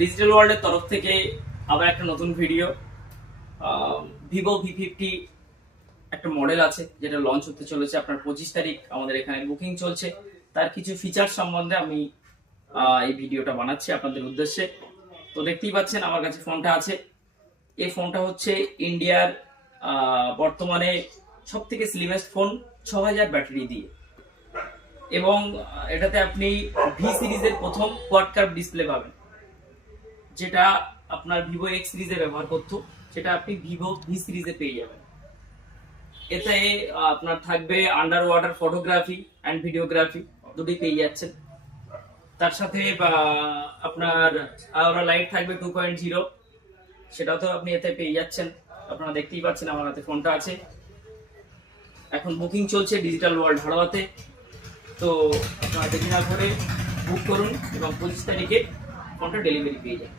Digital ওয়ার্ল্ডের তরফ থেকে আবার একটা নতুন ভিডিও। ভিভো V50 একটা মডেল আছে যেটা লঞ্চ হতে চলেছে আপনার 25 তারিখ। আমাদের এখানে বুকিং চলছে। তার কিছু ফিচার সম্বন্ধে আমি এই ভিডিওটা বানাচ্ছি আপনাদের উদ্দেশ্যে। তো দেখতেই পাচ্ছেন আমার কাছে ফোনটা আছে। এই ফোনটা হচ্ছে ইন্ডিয়ার বর্তমানে সব থেকে স্লিমেস্ট ফোন, 6000 ব্যাটারি দিয়ে, এবং এটাতে আপনি ভি সিরিজের প্রথম কোয়াড কার্ভ ডিসপ্লে পাবেন, যেটা আপনার ভিভো এক্স সিরিজে ব্যবহার করতো, সেটা আপনি ভিভো ভি সিরিজে পেয়ে যাবেন। এতে আপনার থাকবে under water photography and videography, দুটোই পেয়ে যাচ্ছেন। তার সাথে আপনার আওরা লাইট থাকবে 2.0, সেটাও তো আপনি এতে পেয়ে যাচ্ছেন। আপনারা দেখতেই পাচ্ছেন আমার হাতে ফোনটা আছে। এখন বুকিং চলছে ডিজিটাল ওয়ার্ল্ড হাড়োয়াতে। তো আপনারা দেরি না করে বুক করুন এবং 25 তারিখে ফোনটা ডেলিভারি পেয়ে যান।